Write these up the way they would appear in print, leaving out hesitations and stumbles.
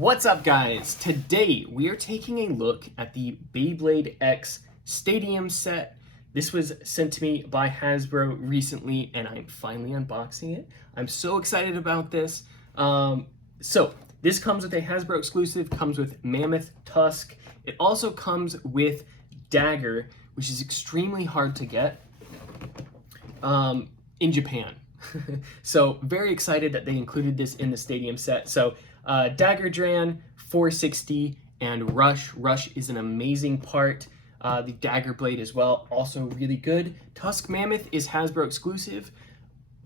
What's up, guys? Today we are taking a look at the Beyblade X Stadium set. This was sent to me by Hasbro recently and I'm finally unboxing it. I'm so excited about this. So this comes with a Hasbro exclusive, comes with Mammoth, Tusk. It also comes with Dagger, which is extremely hard to get in Japan. So very excited that they included this in the Stadium set. So Dagger, Dran, 460, and Rush. Rush is an amazing part. The Dagger Blade as well, also really good. Tusk Mammoth is Hasbro exclusive.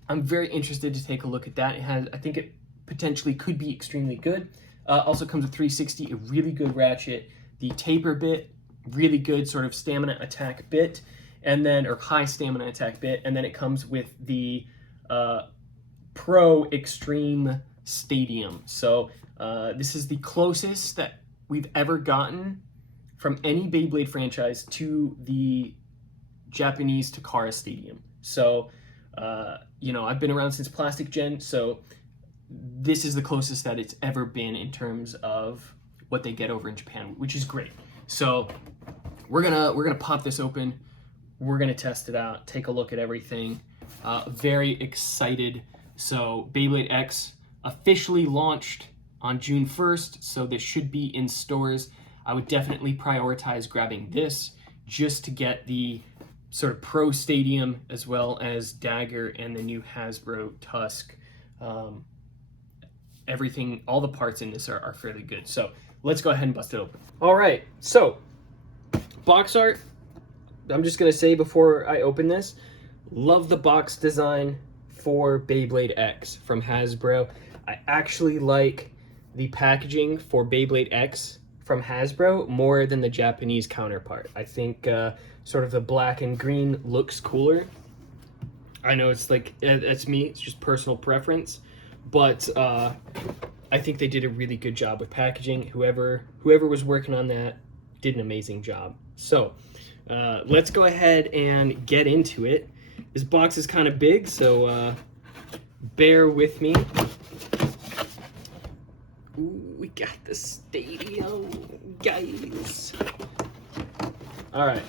I'm very interested to take a look at that. I think it potentially could be extremely good. Also comes with 360, a really good ratchet. The taper bit, really good sort of stamina attack bit, and then, or high stamina attack bit, and then it comes with the Pro Xtreme Stadium. So this is the closest that we've ever gotten from any Beyblade franchise to the Japanese Takara Stadium. So, you know, I've been around since Plastic Gen, so this is the closest that it's ever been in terms of what they get over in Japan, which is great. So we're gonna pop this open. We're gonna test it out, take a look at everything. Very excited. So Beyblade X officially launched on June 1st, so this should be in stores. I would definitely prioritize grabbing this just to get the sort of Pro Stadium as well as Dagger and the new Hasbro Tusk. Everything, all the parts in this are fairly good. So let's go ahead and bust it open. All right, so box art. I'm just gonna say before I open this, love the box design for Beyblade X from Hasbro. I actually like the packaging for Beyblade X from Hasbro more than the Japanese counterpart. I think sort of the black and green looks cooler. I know it's like, that's me, it's just personal preference, but I think they did a really good job with packaging. Whoever was working on that did an amazing job. So let's go ahead and get into it. This box is kind of big, so bear with me. Ooh, we got the stadium, guys. All right.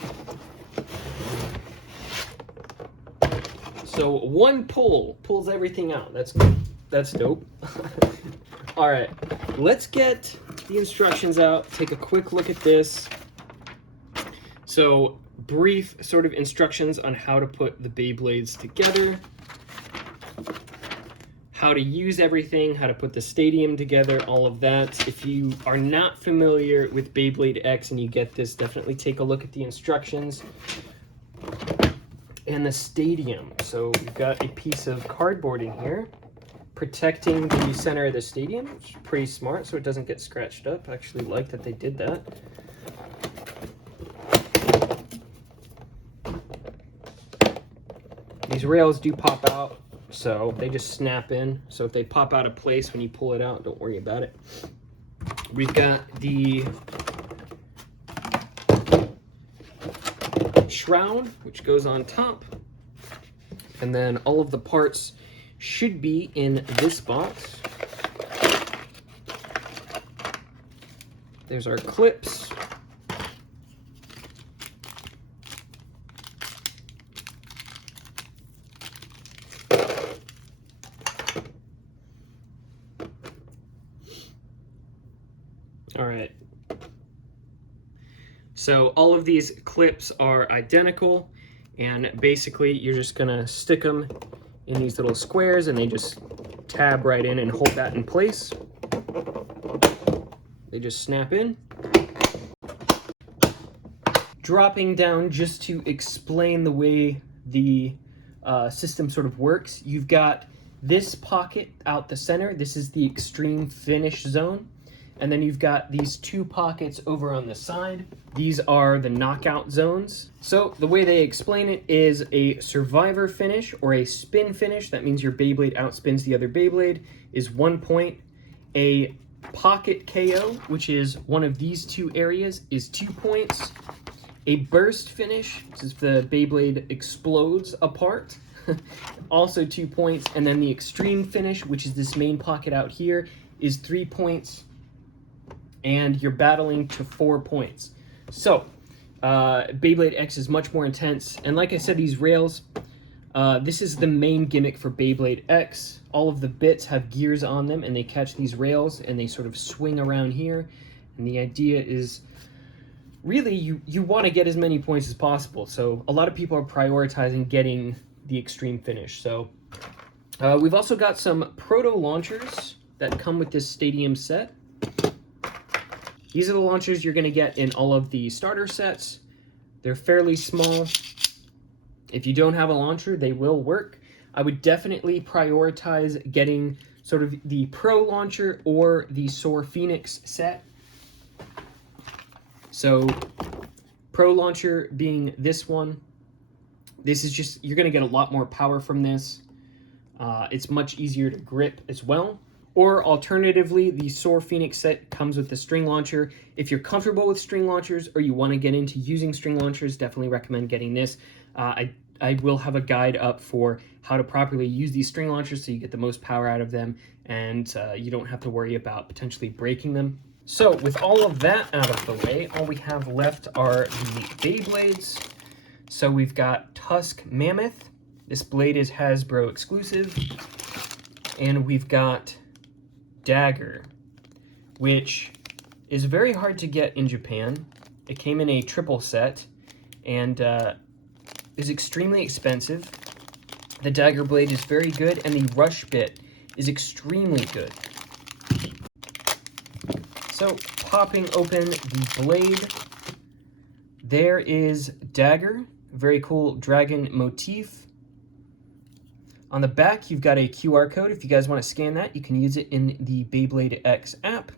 So one pull pulls everything out. That's good. That's dope. All right, let's get the instructions out. Take a quick look at this. So brief sort of instructions on how to put the Beyblades together, how to use everything, how to put the stadium together, all of that. If you are not familiar with Beyblade X and you get this, definitely take a look at the instructions. And the stadium. So we've got a piece of cardboard in here protecting the center of the stadium, which is pretty smart so it doesn't get scratched up. I actually like that they did that. These rails do pop out, so they just snap in. So if they pop out of place when you pull it out, don't worry about it. We've got the shroud, which goes on top. And then all of the parts should be in this box. There's our clips. All right. So all of these clips are identical, and basically you're just gonna stick them in these little squares and they just tab right in and hold that in place. They just snap in. Dropping down just to explain the way the system sort of works, you've got this pocket out the center. This is the extreme finish zone. And then you've got these two pockets over on the side. These are the knockout zones. So the way they explain it is a survivor finish or a spin finish. That means your Beyblade outspins the other Beyblade is 1 point. A pocket KO, which is one of these two areas, is 2 points. A burst finish, which is if the Beyblade explodes apart, also 2 points. And then the extreme finish, which is this main pocket out here, is 3 points. and you're battling to 4 points. So, Beyblade X is much more intense, and like I said, these rails, this is the main gimmick for Beyblade X. All of the bits have gears on them, and they catch these rails, and they sort of swing around here, and the idea is, really, you want to get as many points as possible, so a lot of people are prioritizing getting the Xtreme finish. So, we've also got some proto launchers that come with this stadium set. These are the launchers you're going to get in all of the starter sets. They're fairly small. If you don't have a launcher, they will work. I would definitely prioritize getting sort of the Pro launcher or the Soar Phoenix set. So, Pro launcher being this one. This is just, you're going to get a lot more power from this. It's much easier to grip as well. Or alternatively, the Soar Phoenix set comes with the string launcher. If you're comfortable with string launchers or you want to get into using string launchers, definitely recommend getting this. I will have a guide up for how to properly use these string launchers so you get the most power out of them and you don't have to worry about potentially breaking them. So with all of that out of the way, all we have left are the Beyblades. So we've got Tusk Mammoth. This blade is Hasbro exclusive. And we've got Dagger, which is very hard to get in Japan. It came in a triple set and is extremely expensive. The Dagger blade is very good and the rush bit is extremely good. So popping open the blade, there is Dagger, very cool dragon motif. On the back, you've got a QR code. If you guys want to scan that, you can use it in the Beyblade X app.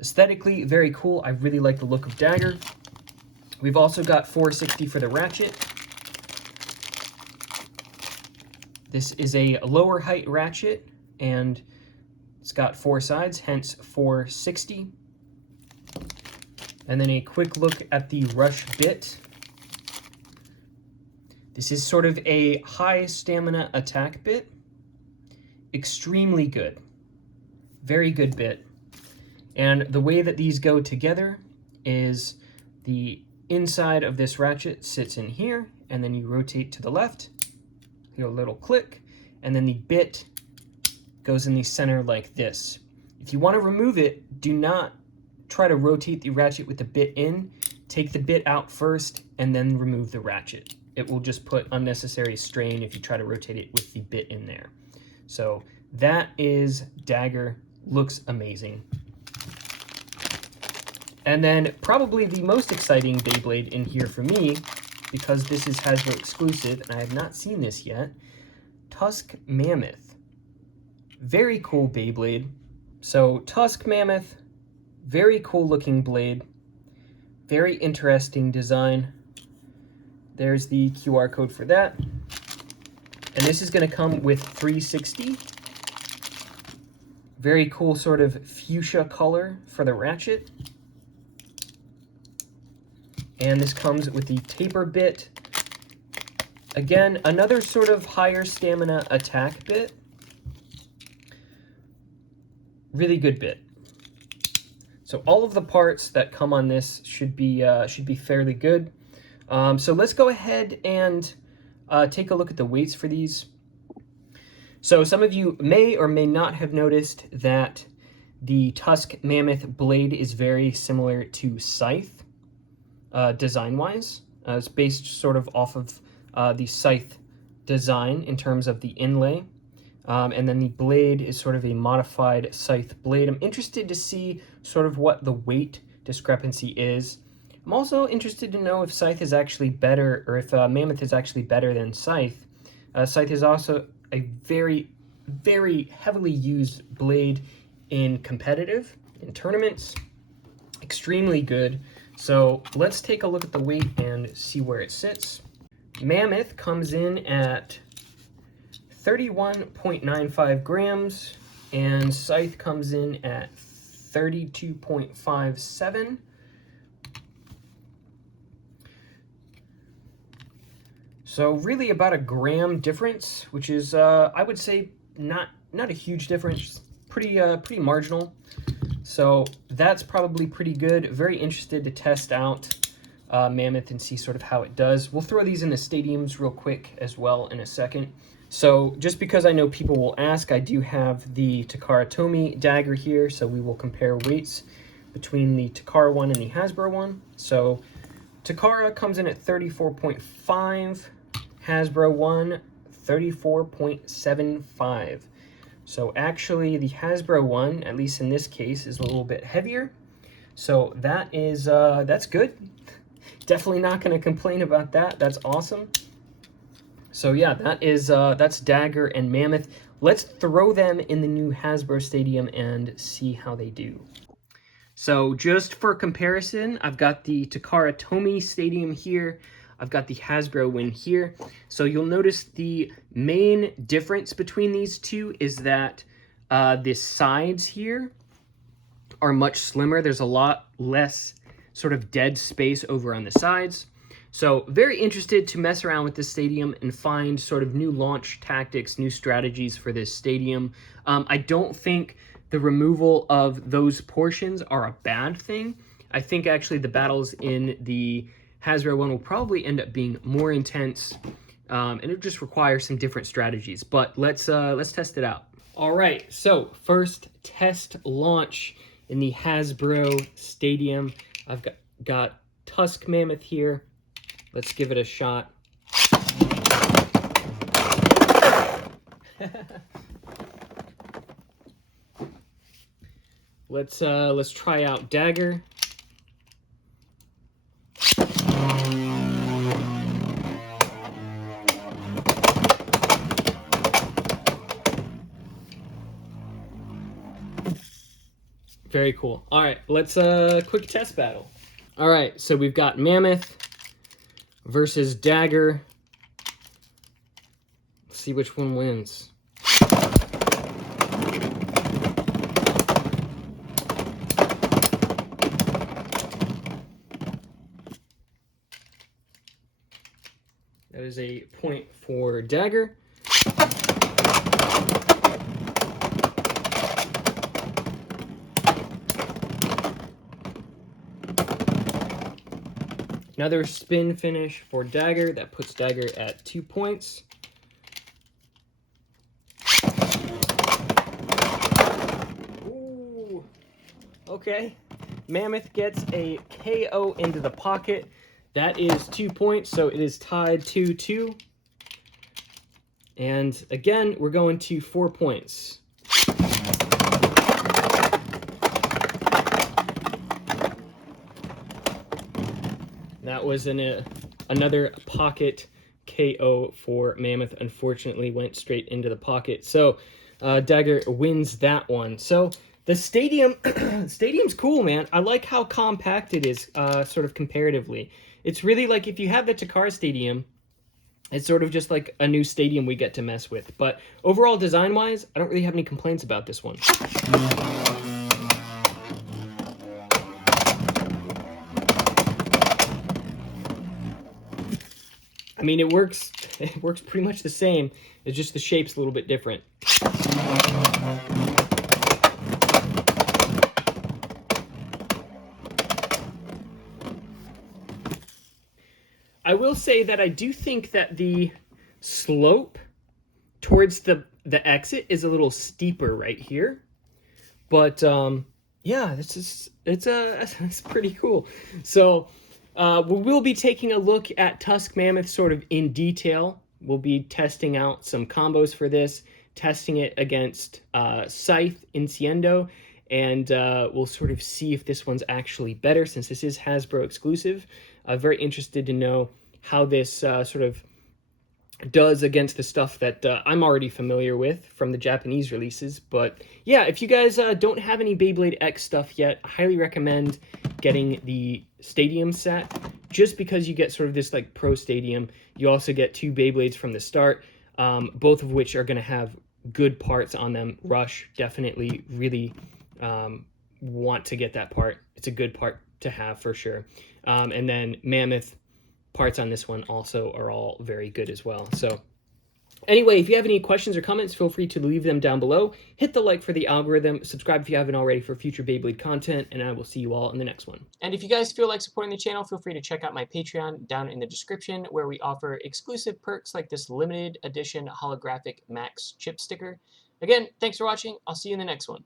Aesthetically, very cool. I really like the look of Dagger. We've also got 460 for the ratchet. This is a lower height ratchet, and it's got 4 sides, hence 460. And then a quick look at the rush bit. This is sort of a high stamina attack bit. Extremely good. Very good bit. And the way that these go together is the inside of this ratchet sits in here, and then you rotate to the left, you know, a little click, and then the bit goes in the center like this. If you want to remove it, do not try to rotate the ratchet with the bit in. Take the bit out first, and then remove the ratchet. It will just put unnecessary strain if you try to rotate it with the bit in there. So that is Dagger. Looks amazing. And then probably the most exciting Beyblade in here for me, because this is Hasbro exclusive and I have not seen this yet, Tusk Mammoth. Very cool Beyblade. So Tusk Mammoth, very cool looking blade. Very interesting design. There's the QR code for that. And this is going to come with 360. Very cool sort of fuchsia color for the ratchet. And this comes with the taper bit. Again, another sort of higher stamina attack bit. Really good bit. So all of the parts that come on this should be fairly good. So let's go ahead and take a look at the weights for these. So some of you may or may not have noticed that the Tusk Mammoth blade is very similar to Scythe, design-wise. It's based sort of off of the Scythe design in terms of the inlay. And then the blade is sort of a modified Scythe blade. I'm interested to see sort of what the weight discrepancy is. I'm also interested to know if Scythe is actually better, or if Mammoth is actually better than Scythe. Scythe is also a very, very heavily used blade in competitive, in tournaments. Extremely good. So let's take a look at the weight and see where it sits. Mammoth comes in at 31.95 grams, and Scythe comes in at 32.57. So really about a gram difference, which is, I would say, not a huge difference, pretty marginal. So that's probably pretty good. Very interested to test out Mammoth and see sort of how it does. We'll throw these in the stadiums real quick as well in a second. So just because I know people will ask, I do have the Takara Tomy dagger here, so we will compare weights between the Takara one and the Hasbro one. So Takara comes in at 34.5, Hasbro one 34.75. So actually the Hasbro one, at least in this case, is a little bit heavier. So that is that's good. Definitely not going to complain about that. That's awesome. So yeah, that is that's Dagger and Mammoth. Let's throw them in the new Hasbro Stadium and see how they do. So just for comparison, I've got the Takara Tomy Stadium here. I've got the Hasbro one here. So you'll notice the main difference between these two is that the sides here are much slimmer. There's a lot less sort of dead space over on the sides. So very interested to mess around with this stadium and find sort of new launch tactics, new strategies for this stadium. I don't think the removal of those portions are a bad thing. I think actually the battles in the Hasbro one will probably end up being more intense, and it just requires some different strategies. But let's test it out. All right, so first test launch in the Hasbro Stadium. I've got Tusk Mammoth here. Let's give it a shot. Let's try out Dagger. Very cool. All right, let's quick test battle. All right, so we've got Mammoth versus Dagger. Let's see which one wins. That is a point for Dagger. Another spin finish for Dagger. That puts Dagger at 2 points. Ooh. Okay. Mammoth gets a KO into the pocket. That is 2 points, so it is tied 2-2. And again, we're going to 4 points. That was another pocket KO for Mammoth. Unfortunately, went straight into the pocket. So Dagger wins that one. So the stadium, stadium's cool, man. I like how compact it is, sort of comparatively. It's really like if you have the Takara Stadium, it's sort of just like a new stadium we get to mess with. But overall, design-wise, I don't really have any complaints about this one. I mean, it works pretty much the same. It's just the shape's a little bit different. I will say that I do think that the slope towards the exit is a little steeper right here. But yeah, it's pretty cool. So we will be taking a look at Tusk Mammoth sort of in detail. We'll be testing out some combos for this, testing it against Scythe Incendio, and we'll sort of see if this one's actually better since this is Hasbro exclusive. Very interested to know how this sort of does against the stuff that I'm already familiar with from the Japanese releases. But yeah, if you guys don't have any Beyblade X stuff yet, I highly recommend getting the Stadium set, just because you get sort of this like pro Stadium. You also get 2 Beyblades from the start, both of which are going to have good parts on them. Rush, definitely really want to get that part. It's a good part to have for sure. And then Mammoth, parts on this one also are all very good as well. So Anyway, if you have any questions or comments, feel free to leave them down below. Hit the like for the algorithm, subscribe if you haven't already for future Beyblade content, and I will see you all in the next one. And if you guys feel like supporting the channel, feel free to check out my Patreon down in the description, where we offer exclusive perks like this limited edition holographic Max chip sticker. Again, thanks for watching. I'll see you in the next one.